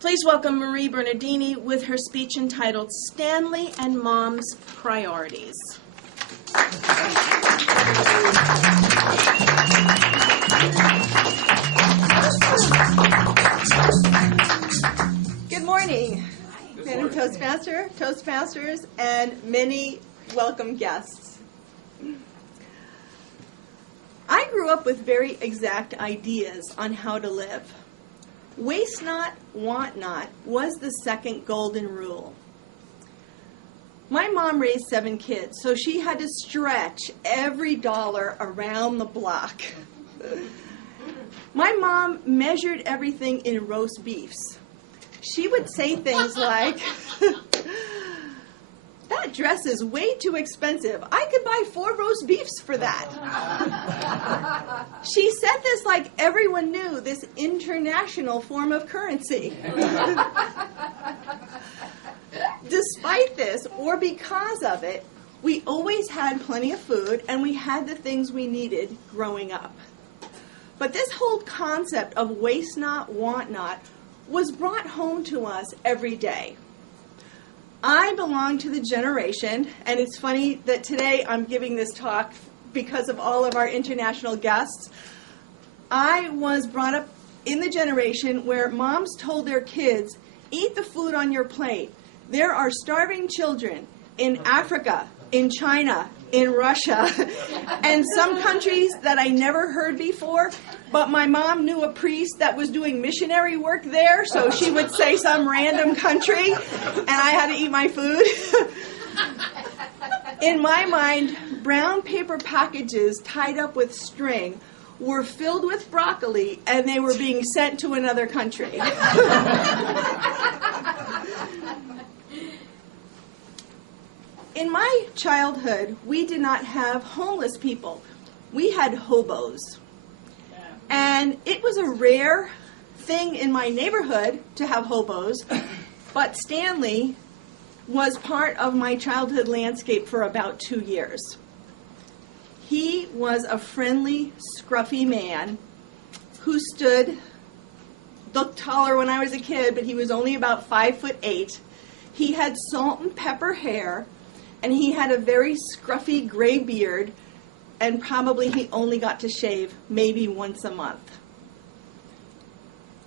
Please welcome Marie Bernardini with her speech entitled Stanley and Mom's Priorities. Good morning, Madam Toastmasters, and many welcome guests. I grew up with very exact ideas on how to live. Waste not, want not was the second golden rule. My mom raised 7 kids, so she had to stretch every dollar around the block. My mom measured everything in roast beefs. She would say things like, "That dress is way too expensive. I could buy 4 roast beefs for that." She said this like everyone knew this international form of currency. Despite this, or because of it, we always had plenty of food and we had the things we needed growing up. But this whole concept of waste not, want not was brought home to us every day. I belong to the generation, and it's funny that today I'm giving this talk because of all of our international guests. I was brought up in the generation where moms told their kids, "Eat the food on your plate. There are starving children in Africa, in China, in Russia, and some countries that I never heard before, but my mom knew a priest that was doing missionary work there, so she would say some random country, and I had to eat my food." In my mind, brown paper packages tied up with string were filled with broccoli, and they were being sent to another country. In my childhood, we did not have homeless people. We had hobos. And it was a rare thing in my neighborhood to have hobos, but Stanley was part of my childhood landscape for about 2 years. He was a friendly, scruffy man who looked taller when I was a kid, but he was only about 5'8". He had salt and pepper hair, and he had a very scruffy gray beard, and probably he only got to shave maybe once a month.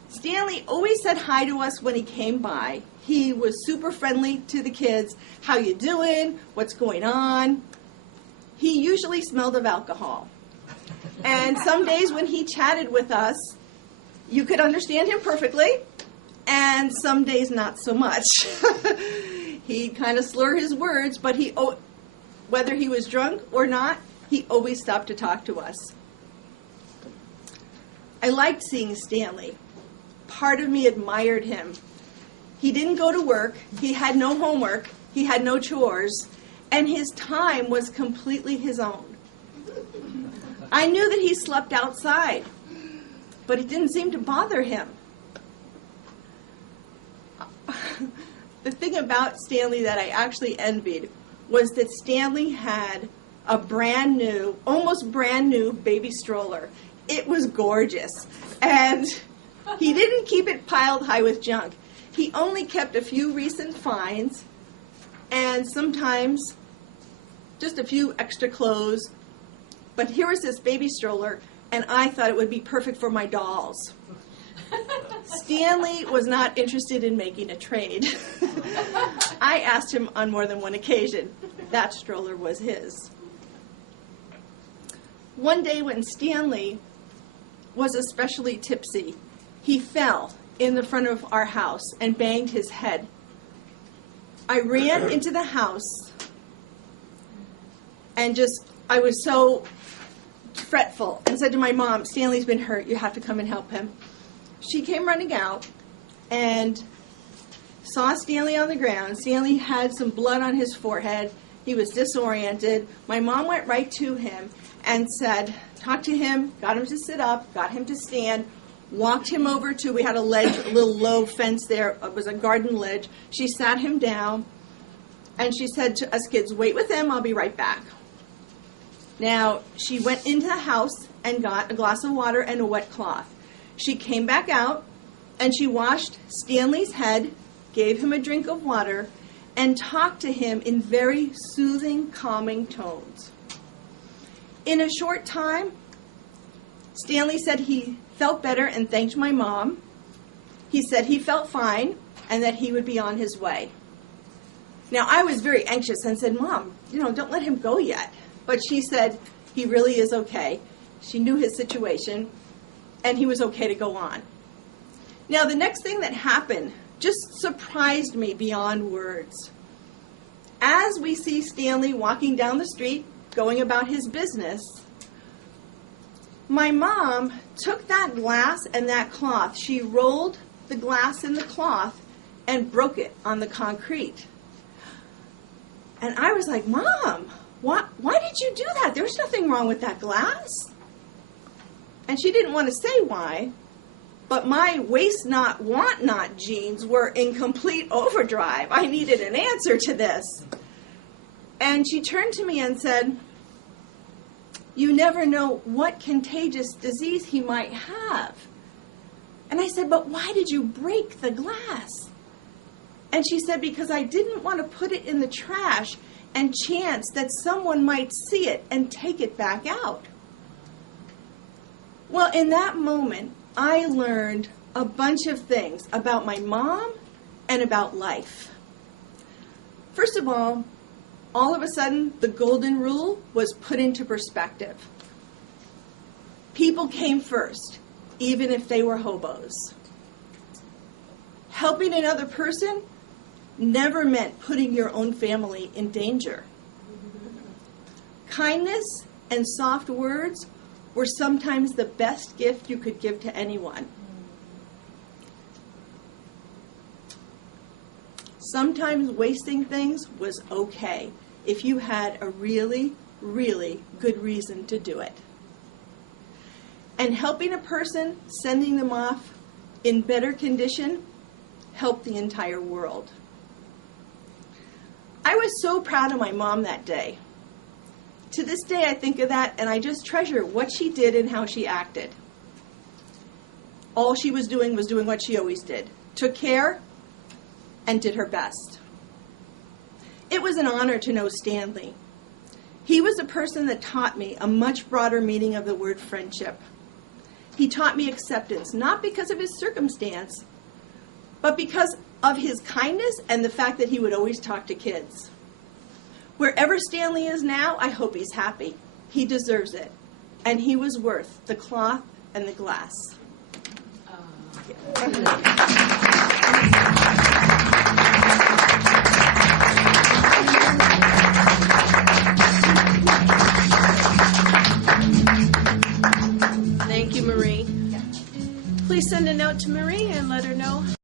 Stanley always said hi to us when he came by. He was super friendly to the kids. "How you doing? What's going on?" He usually smelled of alcohol. And some days when he chatted with us, you could understand him perfectly, and some days not so much. He'd kind of slur his words, but whether he was drunk or not, he always stopped to talk to us. I liked seeing Stanley. Part of me admired him. He didn't go to work, he had no homework, he had no chores, and his time was completely his own. I knew that he slept outside, but it didn't seem to bother him. The thing about Stanley that I actually envied was that Stanley had a brand new, almost brand new baby stroller. It was gorgeous. And he didn't keep it piled high with junk. He only kept a few recent finds and sometimes just a few extra clothes. But here was this baby stroller, and I thought it would be perfect for my dolls. Stanley was not interested in making a trade. I asked him on more than one occasion. That stroller was his. One day when Stanley was especially tipsy, he fell in the front of our house and banged his head. I ran into the house and I was so fretful and said to my mom, "Stanley's been hurt. You have to come and help him." She came running out and saw Stanley on the ground. Stanley had some blood on his forehead. He was disoriented. My mom went right to him and said, talked to him, got him to sit up, got him to stand, walked him over to, we had a ledge, a little low fence there. It was a garden ledge. She sat him down, and she said to us kids, "Wait with him, I'll be right back." Now, she went into the house and got a glass of water and a wet cloth. She came back out and she washed Stanley's head, gave him a drink of water, and talked to him in very soothing, calming tones. In a short time, Stanley said he felt better and thanked my mom. He said he felt fine and that he would be on his way. Now, I was very anxious and said, Mom, don't let him go yet. But she said he really is okay. She knew his situation, and he was okay to go on. Now, the next thing that happened just surprised me beyond words. As we see Stanley walking down the street, going about his business, my mom took that glass and that cloth. She rolled the glass in the cloth and broke it on the concrete. And I was like, Mom, why did you do that? There's nothing wrong with that glass. And she didn't want to say why, but my waste not, want not genes were in complete overdrive. I needed an answer to this. And she turned to me and said, you never know what contagious disease he might have. And I said, but why did you break the glass? And she said, because I didn't want to put it in the trash and chance that someone might see it and take it back out. Well, in that moment, I learned a bunch of things about my mom and about life. First of all of a sudden, the golden rule was put into perspective. People came first, even if they were hobos. Helping another person never meant putting your own family in danger. Kindness and soft words were sometimes the best gift you could give to anyone. Sometimes wasting things was okay if you had a really, really good reason to do it. And helping a person, sending them off in better condition, helped the entire world. I was so proud of my mom that day. To this day, I think of that, and I just treasure what she did and how she acted. All she was doing what she always did. Took care and did her best. It was an honor to know Stanley. He was a person that taught me a much broader meaning of the word friendship. He taught me acceptance, not because of his circumstance, but because of his kindness and the fact that he would always talk to kids. Wherever Stanley is now, I hope he's happy. He deserves it. And he was worth the cloth and the glass. Thank you, Marie. Please send a note to Marie and let her know